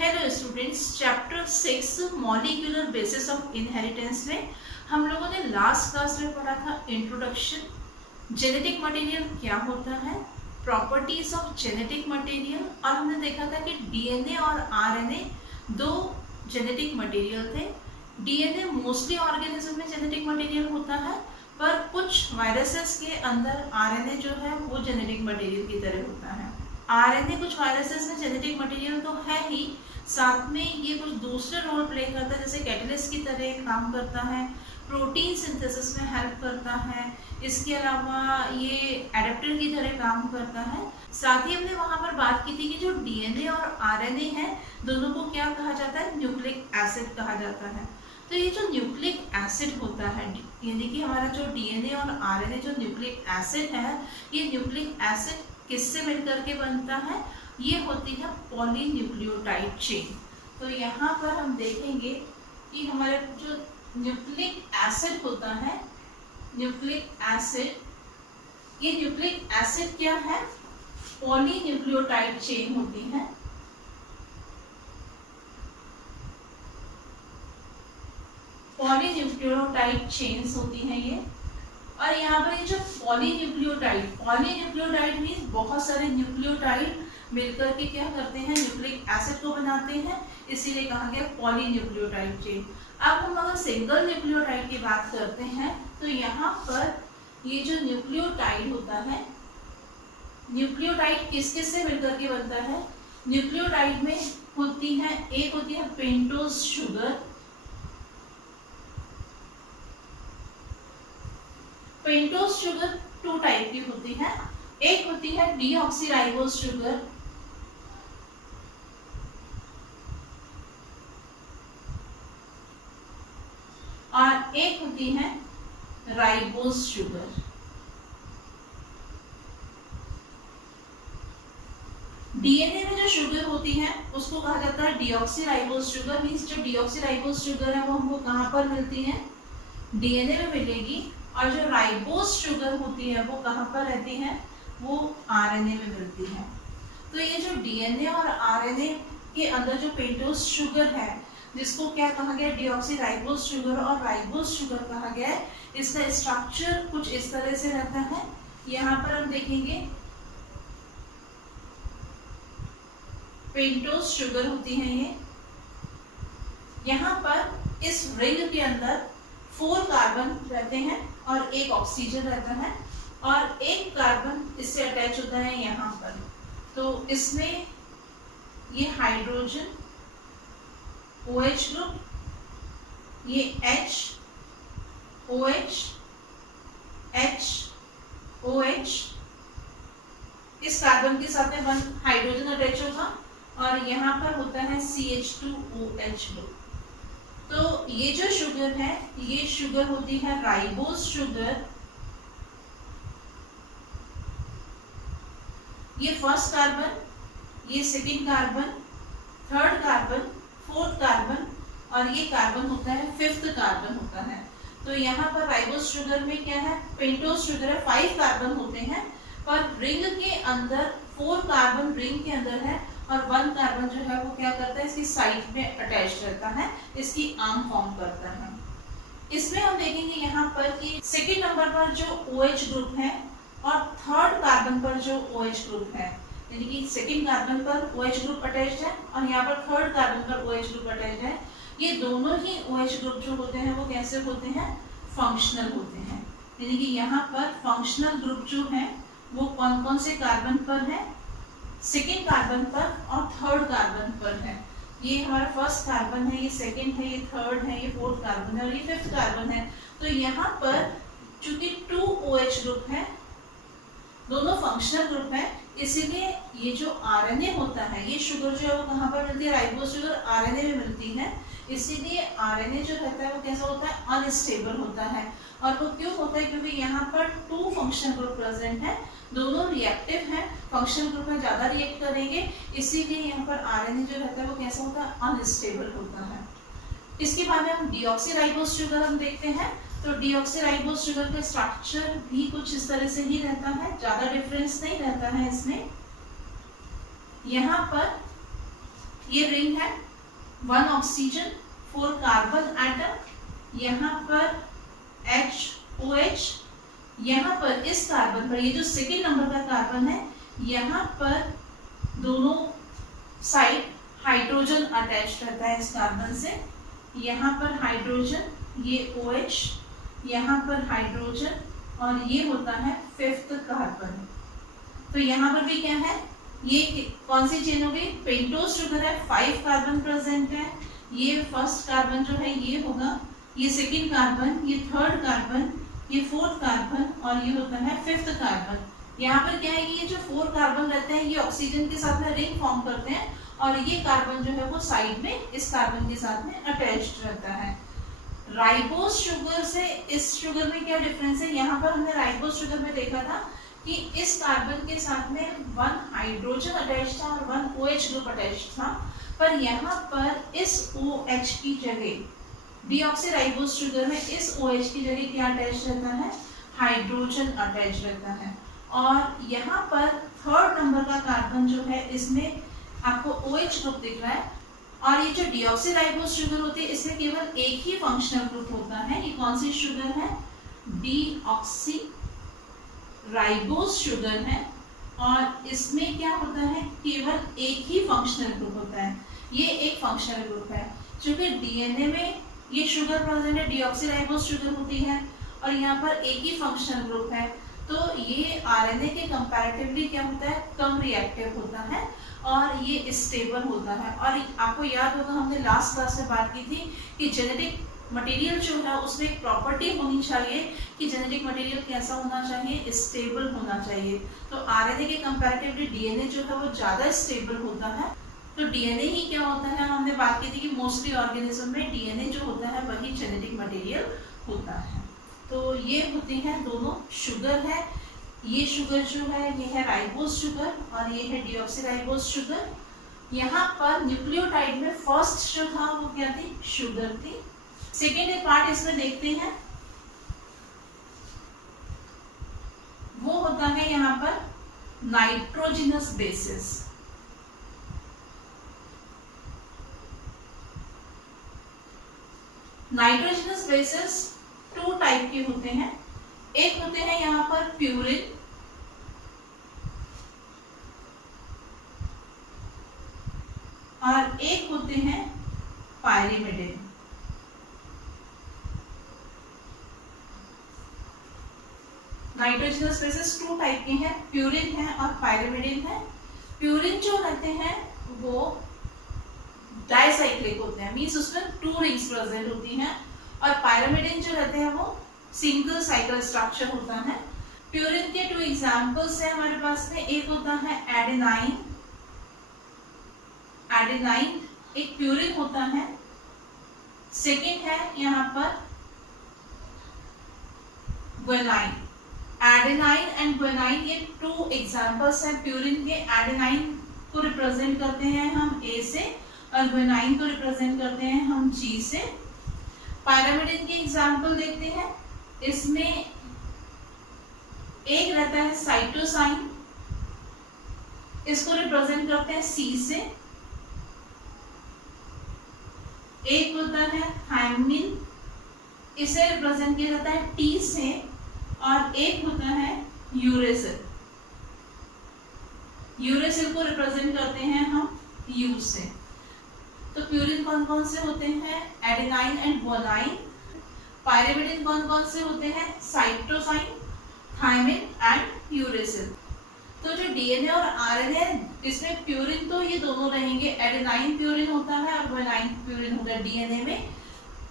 Hello students, chapter 6 molecular basis of inheritance में हम लोगों ने लास्ट क्लास में पढ़ा था इंट्रोडक्शन, जेनेटिक मटेरियल क्या होता है, प्रॉपर्टीज ऑफ जेनेटिक मटेरियल, और हमने देखा था कि डीएनए और आरएनए दो जेनेटिक मटेरियल थे। डीएनए मोस्टली ऑर्गेनिज्म में जेनेटिक मटेरियल होता है, पर कुछ वायरसेस के अंदर आरएनए जो है वो जेनेटिक मटेरियल की तरह होता है। आरएनए कुछ वायरसेस में जेनेटिक मटेरियल तो है ही, साथ में ये कुछ दूसरे रोल प्ले करता है, जैसे कैटलिस्ट की तरह काम करता है, प्रोटीन सिंथेसिस में हेल्प करता है, इसके अलावा ये एडेप्टर की तरह काम करता है। साथ ही हमने वहां पर बात की थी कि जो डीएनए और आरएनए है दोनों को क्या कहा जाता है, न्यूक्लिक एसिड कहा जाता है। तो ये जो न्यूक्लिक एसिड होता है, यानी कि हमारा जो डीएनए और आरएनए जो न्यूक्लिक एसिड है, ये न्यूक्लिक एसिड किससे मिलकर के बनता है, ये होती है पॉलीन्यूक्लियोटाइड चेन। तो यहाँ पर हम देखेंगे कि हमारे जो न्यूक्लिक एसिड होता है, न्यूक्लिक एसिड, ये न्यूक्लिक एसिड क्या है, पॉलीन्यूक्लियोटाइड चेन होती है। पॉलीन्यूक्लियोटाइड चेन्स होती हैं ये। और यहाँ पर ये जो पॉलीन्यूक्लियोटाइड मीन्स बहुत सारे न्यूक्लियोटाइड मिलकर के क्या करते हैं, न्यूक्लिक एसिड को बनाते हैं, इसीलिए कहा गया पॉलीन्यूक्लियोटाइड चेन। अब हम अगर सिंगल न्यूक्लियोटाइड की बात करते हैं तो यहाँ पर ये जो न्यूक्लियोटाइड होता है, न्यूक्लियोटाइड किस किस से मिलकर के बनता है, न्यूक्लियोटाइड में होती है, एक होती है pentose sugar, pentose sugar two type की होती है, एक होती है डीऑक्सीराइबोज शुगर, और एक होती है राइबोज शुगर। डीएनए में जो शुगर होती है उसको कहा जाता है डीऑक्सीराइबोज शुगर। मीन्स जो डीऑक्सीराइबोज शुगर है वो हमको कहाँ पर मिलती है, डीएनए में मिलेगी, और जो राइबोज शुगर होती है वो कहाँ पर रहती है, वो आरएनए में मिलती है। तो ये जो डीएनए और आरएनए के अंदर जो पेंटोज शुगर है, जिसको क्या कहा गया, डीऑक्सीराइबोज शुगर और राइबोज शुगर कहा गया है, इसका स्ट्रक्चर कुछ इस तरह से रहता है। यहाँ पर हम देखेंगे पेंटोज शुगर होती है ये। यहाँ पर इस रिंग के अंदर 4 कार्बन रहते हैं और एक ऑक्सीजन रहता है, और एक कार्बन इससे अटैच होता है यहाँ पर। तो इसमें ये हाइड्रोजन OH ग्रुप, ये H OH H OH, इस कार्बन के साथ में 1 हाइड्रोजन अटैच होगा, और यहाँ पर होता है CH2OH ग्रुप। तो ये जो शुगर है, ये शुगर होती है राइबोज शुगर। ये फर्स्ट कार्बन, ये second carbon, third carbon, fourth carbon, और ये कार्बन होता है 5th कार्बन होता है। तो यहाँ पर राइबोज शुगर में क्या है, पेंटोज शुगर है, 5 कार्बन होते हैं, पर रिंग के अंदर 4 कार्बन रिंग के अंदर है, और 1 कार्बन जो है वो क्या करता है, इसकी साइड में अटैच रहता है, इसकी आर्म फॉर्म करता है। इसमें हम देखेंगे यहाँ पर कि सेकंड नंबर पर जो OH ग्रुप है और थर्ड कार्बन पर जो OH ग्रुप है, यानी कि सेकंड कार्बन पर OH ग्रुप अटैच्ड है और यहाँ पर थर्ड कार्बन पर OH ग्रुप अटैच्ड है। ये दोनों ही OH ग्रुप जो होते हैं वो कैसे होते हैं, फंक्शनल होते हैं। यानी कि यहाँ पर फंक्शनल ग्रुप जो है वो कौन कौन से कार्बन पर है, सेकेंड कार्बन पर और थर्ड कार्बन पर है। ये हमारा फर्स्ट कार्बन है, ये सेकेंड है, ये थर्ड है, ये फोर्थ कार्बन है, और ये 5th कार्बन है। तो यहाँ पर चूंकि 2 OH ग्रुप है, दोनों फंक्शनल ग्रुप है, इसीलिए ये जो आरएनए होता है, ये शुगर जो है वो कहाँ पर मिलती है, राइबोज शुगर आरएनए में मिलती है। इसीलिए आरएनए जो रहता है वो कैसा होता है, अनस्टेबल होता है। और वो क्यों होता है, क्योंकि यहाँ पर 2 फंक्शनल ग्रुप प्रेजेंट है, दोनों रिएक्टिव हैं, फंक्शनल ग्रुप में ज्यादा रिएक्ट करेंगे, इसीलिए यहाँ पर आरएनए जो रहता है वो कैसा होता है, अनस्टेबल होता है। इसके बाद में हम डीऑक्सीराइबोज शुगर हम देखते हैं। तो डीऑक्सीराइबोज शुगर का स्ट्रक्चर भी कुछ इस तरह से ही रहता है, ज्यादा डिफरेंस नहीं रहता है इसमें। यहाँ पर ये रिंग है, 1 ऑक्सीजन 4 कार्बन एटम, यहाँ पर HOH, यहाँ पर इस कार्बन पर, ये जो सेकेंड नंबर का कार्बन है, यहाँ पर दोनों साइड हाइड्रोजन अटैच रहता है इस कार्बन से, यहाँ पर हाइड्रोजन, ये OH, यहाँ पर हाइड्रोजन, और ये होता है 5th कार्बन। तो यहाँ पर भी क्या है, ये कौन सी चेन हो गई, पेंटोज शुगर है, 5 कार्बन प्रेजेंट है, ये फर्स्ट कार्बन जो है ये होगा, ये सेकेंड कार्बन, ये थर्ड कार्बन, ये 4th कार्बन, और ये होता है 5th कार्बन। यहाँ पर क्या है कि ये जो 4 कार्बन रहते हैं ये ऑक्सीजन के साथ में रिंग फॉर्म करते हैं, और ये कार्बन जो है वो साइड में इस कार्बन के साथ में अटैच्ड रहता है। राइबोस शुगर से इस शुगर में क्या डिफरेंस है, यहाँ पर हमने राइबोस शुगर में देखा था कि इस कार्बन के साथ में 1 हाइड्रोजन अटैच था और 1 OH ग्रुप अटैच था, पर यहाँ पर इस OH की जगह डीऑक्सीराइबोस शुगर में इस OH की जगह क्या अटैच रहता है, हाइड्रोजन अटैच रहता है। और यहाँ पर थर्ड नंबर का कार्बन जो है इसमें आपको OH ग्रुप दिख रहा है, और ये जो डीऑक्सीराइबोस शुगर होती है इसमें केवल एक ही फंक्शनल ग्रुप होता है। ये कौन सी शुगर है, डीऑक्सी राइबोस शुगर है, और इसमें क्या होता है, केवल एक ही फंक्शनल ग्रुप होता है, ये एक फंक्शनल ग्रुप है। क्योंकि डीएनए में ये शुगर प्रेजेंट है, डीऑक्सीराइबोस शुगर होती है, और यहाँ पर एक ही फंक्शनल ग्रुप है, तो ये आरएनए के कंपैरेटिवली क्या होता है, कम रिएक्टिव होता है और ये स्टेबल होता है। और आपको याद होगा हमने लास्ट क्लास में बात की थी कि जेनेटिक मटेरियल जो है उसमें एक प्रॉपर्टी होनी चाहिए कि जेनेटिक मटेरियल कैसा होना चाहिए, स्टेबल होना चाहिए। तो आरएनए के कंपैरेटिवली डीएनए जो है वो ज़्यादा स्टेबल होता है। तो डीएनए ही क्या होता है, हमने बात की थी कि मोस्टली ऑर्गेनिज्म में डीएनए जो होता है वही जेनेटिक मटेरियल होता है। तो ये होती हैं दोनों शुगर है, ये शुगर जो है ये है राइबोस शुगर और ये है डीऑक्सीराइबोस शुगर। यहाँ पर न्यूक्लियोटाइड में फर्स्ट जो था वो क्या थी, शुगर थी। सेकेंड एक पार्ट इसमें देखते हैं, वो होता है यहाँ पर nitrogenous basis. Nitrogenous basis 2 type के होते हैं, एक होते हैं यहाँ पर प्यूरिन और एक होते हैं पायरिमिडिन। नाइट्रोजिनस बेसिस 2 टाइप के हैं, प्यूरिन है और पायरिमिडिन है। प्यूरिन जो रहते हैं वो डाइसाइक्लिक होते हैं, मींस उसमें 2 रिंग्स प्रेजेंट होती हैं, और पायरिमिडिन जो रहते हैं वो सिंगल साइकिल स्ट्रक्चर होता है। प्यूरिन के 2 एग्जांपल्स हैं हमारे पास में, एक होता है एडेनाइन, एडेनाइन एक प्यूरिन होता है। सेकेंड है यहाँ पर ग्वेनाइन। एडेनाइन एंड ग्वेनाइन ये 2 एग्जांपल्स हैं प्यूरिन के। एडेनाइन को रिप्रेजेंट करते हैं हम A से और ग्वेनाइन को रिप्रेजेंट करते हैं हम G से। पायरिमिडिन के एग्जांपल देखते हैं, इसमें एक रहता है साइटोसाइन, इसको रिप्रेजेंट करते हैं C से। एक होता है थायमिन, इसे रिप्रेजेंट किया जाता है T से, और एक होता है यूरेसिल, यूरेसिल को रिप्रेजेंट करते हैं हम U से। तो प्यूरिन कौन कौन से होते हैं, एडेनाइन एंड ग्वानाइन। पायरिमिडिन कौन कौन से होते हैं, साइटोसाइन, थायमिन एंड यूरेसिल। तो जो डीएनए और आरएनए इसमें प्यूरिन तो ये दोनों रहेंगे, एडेनाइन प्यूरिन होता है और ग्वानाइन प्यूरिन होता है, डीएनए में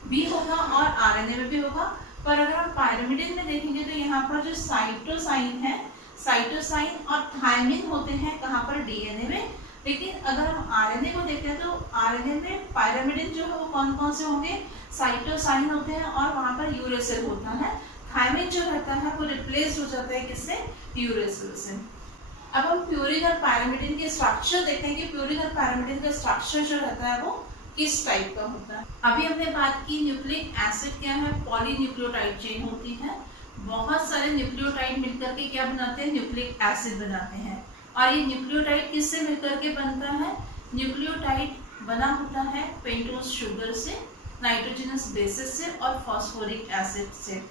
भी होगा और आरएनए में भी होगा। पर अगर हम पायरिमिडिन में देखेंगे तो यहाँ पर जो साइटोसाइन है, साइटोसाइन और थायमिन होते हैं कहाँ पर, डीएनए में। लेकिन अगर हम आरएनए को देखते हैं तो आरएनए में पायरिमिडिन जो है वो कौन कौन से होंगे, साइटोसाइन होते हैं और वहाँ पर यूरेसिल होता है। थायमिन जो रहता है वो रिप्लेस हो जाता है किससे, यूरेसिल से। अब हम प्यूरिन और पायरिमिडिन के स्ट्रक्चर देखते हैं कि प्यूरिन और पायरिमिडिन का स्ट्रक्चर जो रहता है वो किस टाइप का होता है। अभी हमने बात की न्यूक्लिक एसिड क्या है, पॉलीन्यूक्लियोटाइड चेन होती है। बहुत सारे न्यूक्लियोटाइड मिलकर के क्या बनाते हैं, न्यूक्लिक एसिड बनाते हैं। और ये न्यूक्लियोटाइड किससे मिलकर के बनता है, न्यूक्लियोटाइड बना होता है पेंटोज शुगर से, नाइट्रोजनस बेसिस से और फॉस्फोरिक एसिड से।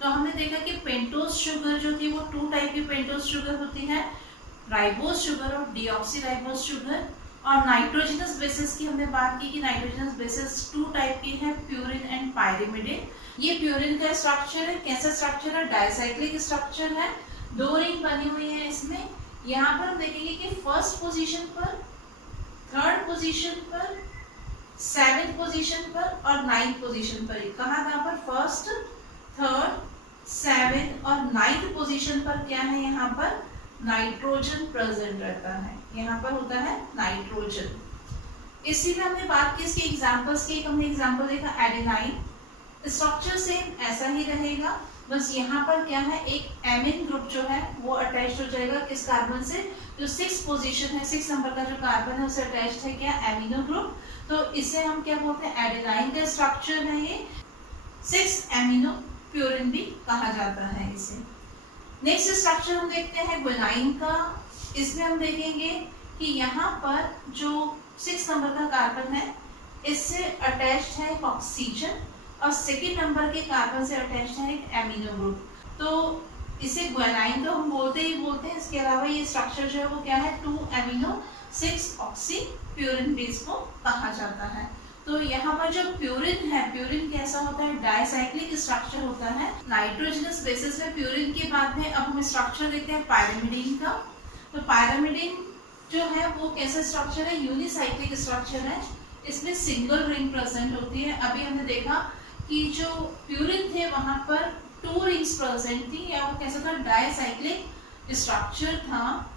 तो हमने देखा कि पेंटोज शुगर जो थी वो 2 टाइप की पेंटोज शुगर होती है, राइबोज शुगर और डीऑक्सीराइबोज शुगर। और नाइट्रोजनस बेसिस की हमने बात की कि नाइट्रोजनस बेसिस 2 टाइप की है, प्यूरिन एंड पायरिमिडिन। ये प्यूरिन का स्ट्रक्चर है, कैसा स्ट्रक्चर है, डाइसाइक्लिक स्ट्रक्चर है, 2 रिंग बनी हुई है इसमें। यहाँ पर हम देखेंगे कि फर्स्ट पोजीशन पर, थर्ड पोजीशन पर, 7th पोजीशन पर और 9th पोजीशन पर, कहाँ पर, फर्स्ट, थर्ड, 7th और 9th पोजीशन पर क्या है, यहाँ पर नाइट्रोजन प्रेजेंट रहता है, यहाँ पर होता है नाइट्रोजन। इसी में हमने बात की इसके एग्जांपल्स की, हमने एग्जांपल देखा एडेनाइन, स्ट्रक्चर सेम ऐसा ही रहेगा, बस यहाँ पर क्या है, एक एमिन ग्रुप जो है वो अटैच्ड हो जाएगा किस कार्बन से, जो 6 पोजीशन है, 6 नंबर का जो कार्बन है उसे अटैच्ड है क्या, एमिनो ग्रुप। तो इसे हम क्या बोलते हैं, एडेनाइन का स्ट्रक्चर है ये, 6 एमिनो प्यूरिन भी कहा जाता है इसे। नेक्स्ट स्ट्रक्चर हम देखते हैं ग्वेनाइन का। इसमें हम देखेंगे कि यहाँ पर जो 6 नंबर का कार्बन है इससे अटैच्ड है एक ऑक्सीजन और 2nd नंबर के कार्बन से अटैच्ड है एक एमिनो ग्रुप। तो इसे ग्वेनाइन तो हम बोलते हैं। इसके अलावा ये स्ट्रक्चर जो है वो क्या है, 2 एमिनो 6 ऑक्सी प्यूरिन बेस को कहा जाता है। तो यहाँ पर जो प्यूरिन है, प्यूरिन कैसा होता है, डाइसाइक्लिक स्ट्रक्चर होता है। नाइट्रोजनस बेसिस में प्यूरिन के बाद में अब हम स्ट्रक्चर देखते हैं पायरिमिडीन का। तो पायरिमिडीन जो है वो कैसा स्ट्रक्चर है, यूनिसाइक्लिक स्ट्रक्चर है, इसमें सिंगल रिंग प्रेजेंट होती है। अभी हमने देखा कि जो प्यूरिन थे वहां पर 2 रिंग्स प्रेजेंट थी, या वो कैसा था, डाइसाइक्लिक स्ट्रक्चर था।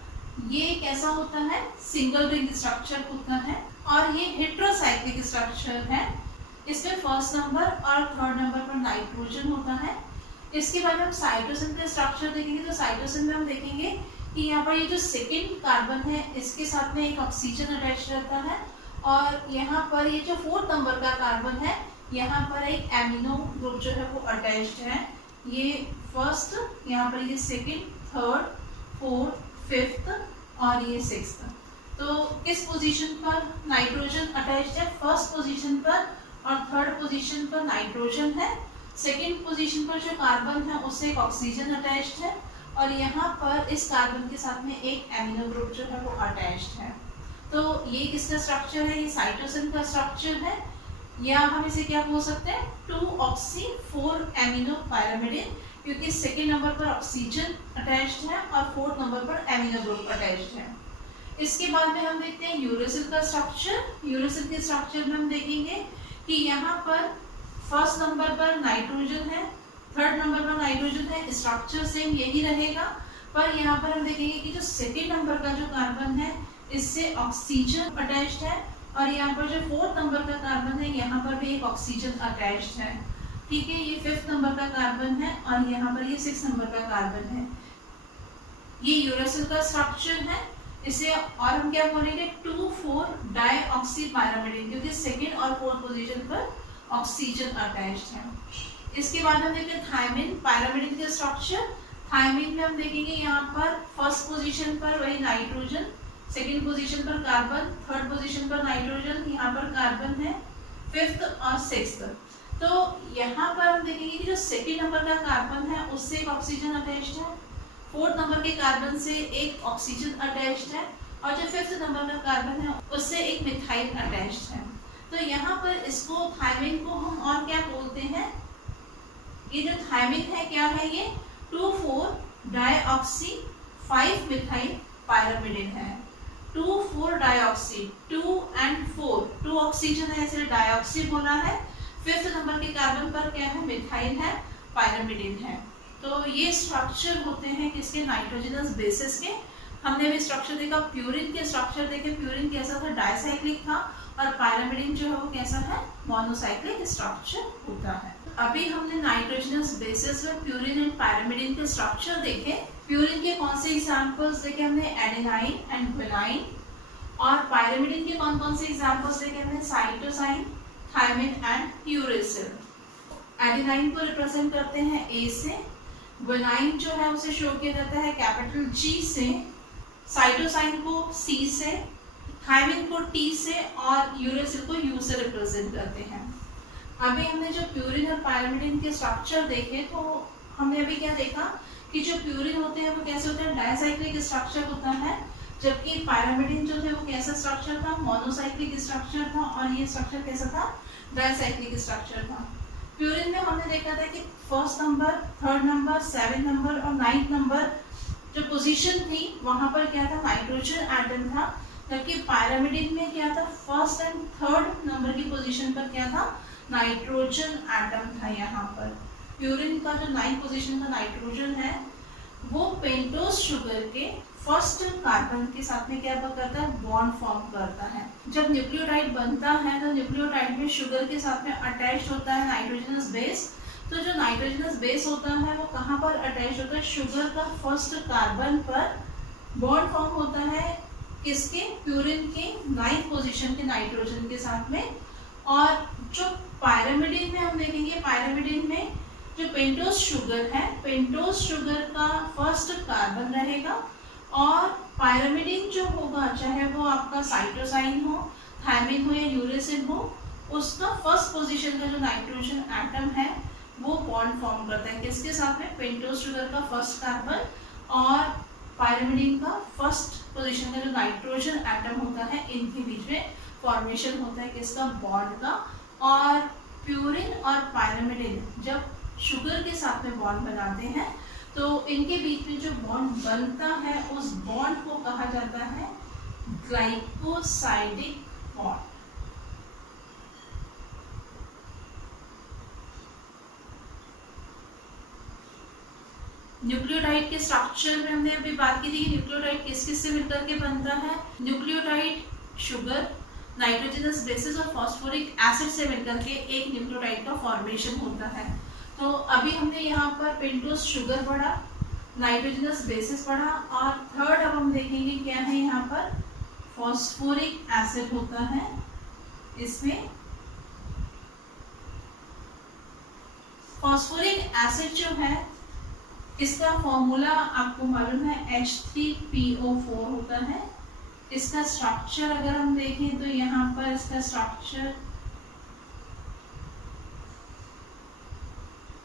ये कैसा होता है, सिंगल रिंग स्ट्रक्चर होता है। और ये हेट्रोसाइक्लिक स्ट्रक्चर है, इसमें फर्स्ट नंबर और थर्ड नंबर पर नाइट्रोजन होता है। इसके बाद हम साइटोसिन का स्ट्रक्चर देखेंगे। तो साइटोसिन में हम देखेंगे कि यहाँ पर ये जो 2nd कार्बन है इसके साथ में एक ऑक्सीजन अटैच रहता है, और यहाँ पर ये जो 4th नंबर का कार्बन है यहाँ पर एक एमिनो ग्रुप जो है वो अटैच्ड है। ये फर्स्ट, यहाँ पर ये 2nd, 3rd, 4th, 5th और ये 6th। तो किस पोजीशन पर नाइट्रोजन अटैच्ड है, फर्स्ट पोजीशन पर और थर्ड पोजीशन पर नाइट्रोजन है। 2nd पोजीशन पर जो कार्बन है उससे एक ऑक्सीजन अटैच्ड है, और यहाँ पर इस कार्बन के साथ में एक एमिनो ग्रुप जो है वो अटैच्ड है। तो ये किसका स्ट्रक्चर है, ये साइटोसिन का स्ट्रक्चर है, या हम इसे क्या बोल सकते हैं, 2 ऑक्सी 4 एमिनो पायरिमिडिन, क्योंकि 2nd नंबर पर ऑक्सीजन अटैच्ड है और 4th नंबर पर एमिनो ग्रुप अटैच्ड है। इसके बाद में हम देखते हैं यूरेसिल का स्ट्रक्चर। यूरेसिल के स्ट्रक्चर में हम देखेंगे कि यहाँ पर फर्स्ट नंबर पर नाइट्रोजन है, थर्ड नंबर पर नाइट्रोजन है, स्ट्रक्चर सेम यही रहेगा, पर यहाँ पर हम देखेंगे कि जो 2nd नंबर का जो कार्बन है इससे ऑक्सीजन अटैच्ड है, और यहाँ पर जो 4th नंबर का कार्बन है यहाँ पर भी एक ऑक्सीजन अटैच्ड है। ठीक है, ये 5th नंबर का कार्बन है और यहाँ पर ये 6th नंबर का कार्बन है। ये यूरेसिल का स्ट्रक्चर है। इसे और हम क्या बोलेंगे, 2,4 डाईऑक्सी पायरिमिडिन, क्योंकि 2nd और 4th पोजीशन पर ऑक्सीजन अटैच्ड है। इसके बाद हम देखेंगे थायमिन, पायरिमिडिन के स्ट्रक्चर। थायमिन में हम देखेंगे यहाँ पर फर्स्ट पोजीशन पर वही नाइट्रोजन, 2nd पोजीशन पर कार्बन, 3rd पोजीशन पर नाइट्रोजन, यहाँ पर कार्बन है, 5th और 6th। तो यहाँ पर हम देखेंगे कि जो 2nd नंबर का कार्बन है उससे एक ऑक्सीजन अटैच्ड है, 4th नंबर के कार्बन से एक ऑक्सीजन अटैच्ड है, और जो 5th नंबर का कार्बन है उससे एक मिथाइल अटैच्ड है। तो यहाँ पर इसको थायमिन को हम और क्या बोलते हैं, ये जो थायमिन है क्या है, ये 2,4 डाईऑक्सी 5 मिथाइल पायरिमिडिन है। 2,4 डाईऑक्सी, 2 and 4, 2 ऑक्सीजन है इसलिए डाईऑक्सी बोला है। 5th नंबर के कार्बन पर क्या है, मिथाइल है, पायरिमिडिन है। तो ये स्ट्रक्चर होते हैं किसके, नाइट्रोजनस बेसिस के। हमने भी स्ट्रक्चर देखा, प्यूरिन के स्ट्रक्चर देखे, प्यूरिन कैसा था, डाइसाइक्लिक था, और पायरिमिडिन जो है वो कैसा है, मोनोसाइक्लिक स्ट्रक्चर होता है। अभी हमने नाइट्रोजनस बेसिस में प्यूरिन एंड पायरिमिडिन के स्ट्रक्चर देखे। प्यूरिन के कौन से एग्जांपल्स देखे हमने, एडेनाइन एंड ग्वानिन, और पायरिमिडिन के कौन कौन से एग्जांपल्स देखे हमने, cytosine, thymine and uracil. Adenine को रिप्रेजेंट करते हैं ए से, ग्वानिन जो है उसे शो किया जाता है कैपिटल G से, साइटोसाइन को C से, थायमिन को T से और यूरेसिल को U से रिप्रेजेंट करते हैं। अभी हमने जो प्यूरिन और पायरिमिडिन के स्ट्रक्चर देखे, तो हमने अभी क्या देखा कि जो प्यूरिन होते हैं वो कैसे होते हैं, डायसाइक्लिक स्ट्रक्चर होता है, जबकि पायरिमिडिन जो थे वो कैसा स्ट्रक्चर था, मोनोसाइक्लिक स्ट्रक्चर था, और ये स्ट्रक्चर कैसा था, डायसाइक्लिक स्ट्रक्चर था। प्यूरिन में हमने देखा था कि first number, third number, 7 number और 9 नंबर जो पोजीशन थी वहां पर क्या था, नाइट्रोजन एटम था, जबकि पायरिमिडिन में क्या था, फर्स्ट एंड थर्ड नंबर की पोजीशन पर क्या था, नाइट्रोजन एटम था। यहाँ पर प्यूरिन का जो 9 पोजीशन का नाइट्रोजन है वो पेंटोज शुगर के फर्स्ट कार्बन के साथ में क्या करता है, बॉन्ड फॉर्म करता है। जब न्यूक्लियोटाइड बनता है तो न्यूक्लियोटाइड में शुगर के साथ में अटैच होता है नाइट्रोजनस बेस। तो जो नाइट्रोजनस बेस होता है वो कहाँ पर अटैच होता है, शुगर का फर्स्ट कार्बन पर बॉन्ड फॉर्म होता है, किसके, प्यूरिन के 9th पोजीशन के नाइट्रोजन के साथ में। और जो पायरिमिडिन में हम देखेंगे, पायरिमिडिन में जो पेंटोज शुगर है, पेंटोज शुगर का फर्स्ट कार्बन रहेगा, और पायरिमिडिन जो होगा, चाहे वो आपका साइटोसाइन हो, थायमिन हो या यूरेसिल हो, उसका फर्स्ट पोजीशन का जो नाइट्रोजन एटम है वो बॉन्ड फॉर्म करता है किसके साथ में, पेंटोज शुगर का फर्स्ट कार्बन और पायरिमिडिन का फर्स्ट पोजीशन का जो नाइट्रोजन एटम होता है, इनके बीच में फॉर्मेशन होता है किसका, बॉन्ड का। और प्यूरिन और पायरिमिडिन जब शुगर के साथ में बॉन्ड बनाते हैं तो इनके बीच में जो बॉन्ड बनता है उस बॉन्ड को कहा जाता है ग्लाइकोसाइडिक बॉन्ड। न्यूक्लियोटाइड के स्ट्रक्चर में हमने अभी बात की थी कि न्यूक्लियोटाइड किस किस से मिलकर के बनता है, न्यूक्लियोटाइड शुगर, नाइट्रोजनस बेसिस और फॉस्फोरिक एसिड से मिलकर के एक न्यूक्लियोटाइड का फॉर्मेशन होता है। तो अभी हमने यहाँ पर पेंटोज शुगर पढ़ा, नाइट्रोजनस बेसिस पढ़ा, और थर्ड अब हम देखेंगे क्या है, यहाँ पर फॉस्फोरिक एसिड होता है। इसमें फॉस्फोरिक एसिड जो है इसका फॉर्मूला आपको मालूम है, H3PO4 होता है। इसका स्ट्रक्चर अगर हम देखें तो यहाँ पर इसका स्ट्रक्चर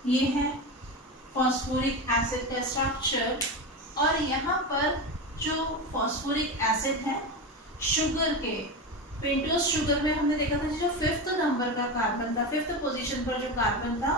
ये है, फॉस्फोरिक एसिड का स्ट्रक्चर। और यहाँ पर जो फॉस्फोरिक एसिड है शुगर के, पेंटोज शुगर में हमने देखा था जो 5th नंबर का कार्बन था, 5th पोजीशन पर जो कार्बन था,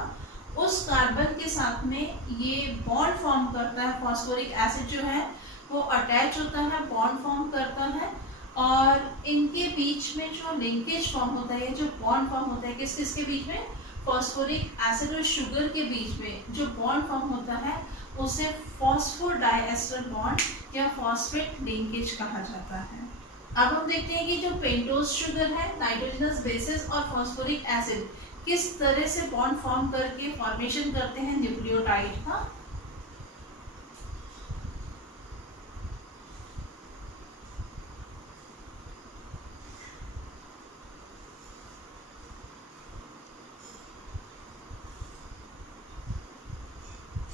उस कार्बन के साथ में ये बॉन्ड फॉर्म करता है। फॉस्फोरिक एसिड जो है वो अटैच होता है, बॉन्ड फॉर्म करता है, और इनके बीच में जो लिंकेज फॉर्म होता है, जो बॉन्ड फॉर्म होता है किस किस के बीच में, फॉस्फोरिक एसिड और शुगर के बीच में जो बॉन्ड फॉर्म होता है उसे फॉस्फोडाइएस्टर बॉन्ड या फॉस्फेट लिंकेज कहा जाता है। अब हम देखते हैं कि जो पेंटोज शुगर है, नाइट्रोजनस बेसिस और फॉस्फोरिक एसिड किस तरह से बॉन्ड फॉर्म करके फॉर्मेशन करते हैं न्यूक्लियोटाइड का।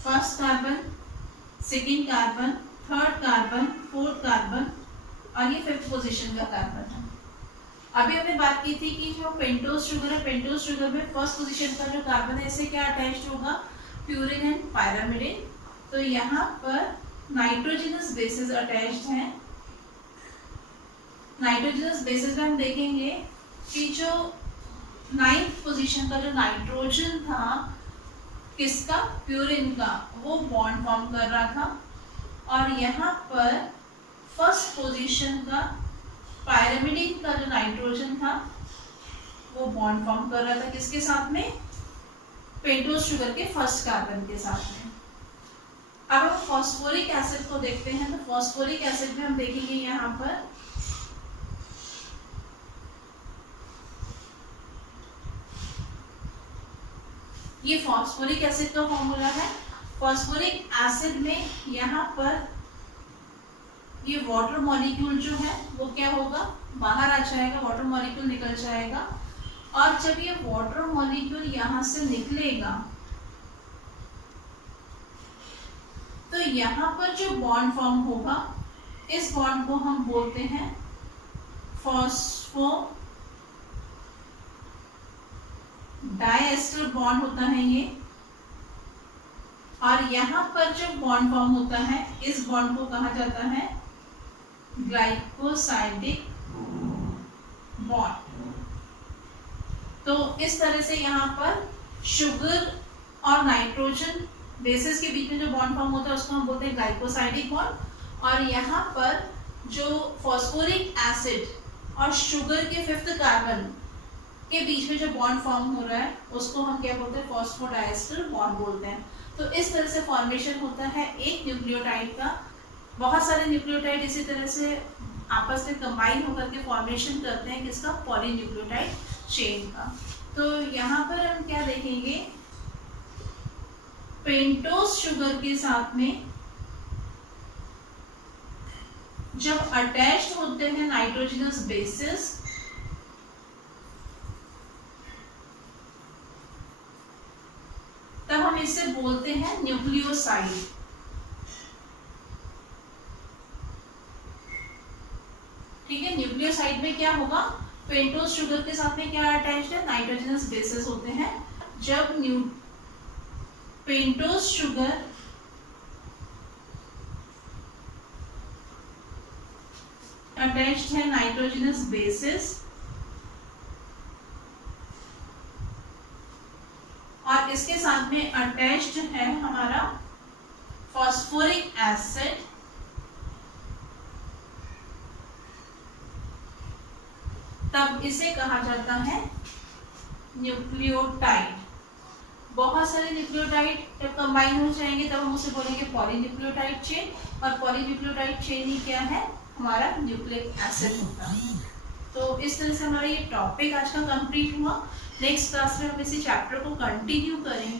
First carbon, second carbon, third carbon, fourth carbon, और ये 5th पोजीशन का कार्बन है। अभी हमने बात की थी कि जो पेंटोज शुगर है, पेंटोज शुगर में फर्स्ट पोजीशन का जो कार्बन है इससे क्या अटैच्ड होगा, प्यूरिन एंड पायरिमिडिन। तो यहाँ पर नाइट्रोजनस बेसिस अटैच्ड है। नाइट्रोजनस बेसिस में हम देखेंगे कि जो 9th पोजीशन का जो नाइट्रोजन था किसका, प्यूरिन का, वो बॉन्ड फॉर्म कर रहा था, और यहाँ पर फर्स्ट पोजीशन का पायरिमिडिन का जो नाइट्रोजन था वो बॉन्ड फॉर्म कर रहा था किसके साथ में, पेंटोज शुगर के फर्स्ट कार्बन के साथ में। अब हम फॉस्फोरिक एसिड को देखते हैं। तो फॉस्फोरिक एसिड में हम देखेंगे यहाँ पर ये फॉस्फोरिक एसिड का फॉर्मूला है। फॉस्फोरिक एसिड में यहाँ पर ये वाटर मॉलिक्यूल जो है वो क्या होगा, बाहर आ जाएगा, वाटर मॉलिक्यूल निकल जाएगा, और जब ये वाटर मॉलिक्यूल यहाँ से निकलेगा तो यहाँ पर जो बॉन्ड फॉर्म होगा इस बॉन्ड को हम बोलते हैं फॉस्फो डाइएस्टर बॉन्ड होता है ये, और यहाँ पर जो बॉन्ड फॉर्म होता है इस बॉन्ड को कहा जाता है ग्लाइकोसाइडिक बॉन्ड। तो इस तरह से यहाँ पर शुगर और नाइट्रोजन बेसिस के बीच में जो बॉन्ड फॉर्म होता है उसको हम बोलते हैं ग्लाइकोसाइडिक बॉन्ड, और यहाँ पर जो फॉस्फोरिक एसिड और शुगर के 5th कार्बन के बीच में जो बॉन्ड फॉर्म हो रहा है उसको हम क्या बोलते हैं, फॉस्फोडाइएस्टर बॉन्ड बोलते हैं। तो इस तरह से फॉर्मेशन होता है एक न्यूक्लियोटाइड का। बहुत सारे न्यूक्लियोटाइड इसी तरह से आपस में कंबाइन होकर के फॉर्मेशन करते हैं किसका, पॉलीन्यूक्लियोटाइड चेन का। तो यहाँ पर हम क्या देखेंगे, पेंटोज शुगर के साथ में जब अटैच्ड होते हैं नाइट्रोजनस बेसिस, तब हम इसे बोलते हैं न्यूक्लियोसाइड। ठीक है, न्यूक्लियोसाइड में क्या होगा, पेंटोज शुगर के साथ में क्या अटैच्ड है, नाइट्रोजनस बेसिस होते हैं। जब पेंटोज शुगर अटैच्ड है नाइट्रोजनस बेसिस और इसके साथ में अटैच्ड है हमारा फॉस्फोरिक एसिड, तब इसे कहा जाता है न्यूक्लियोटाइड। बहुत सारे न्यूक्लियोटाइड जब कंबाइन हो जाएंगे तब हम उसे बोलेंगे पॉलीन्यूक्लियोटाइड चेन, और पॉलीन्यूक्लियोटाइड चेन ही क्या है, हमारा न्यूक्लिक एसिड होता है। तो इस तरह से हमारा ये टॉपिक आज का कंप्लीट हुआ। नेक्स्ट क्लास में हम इसी चैप्टर को कंटिन्यू करेंगे।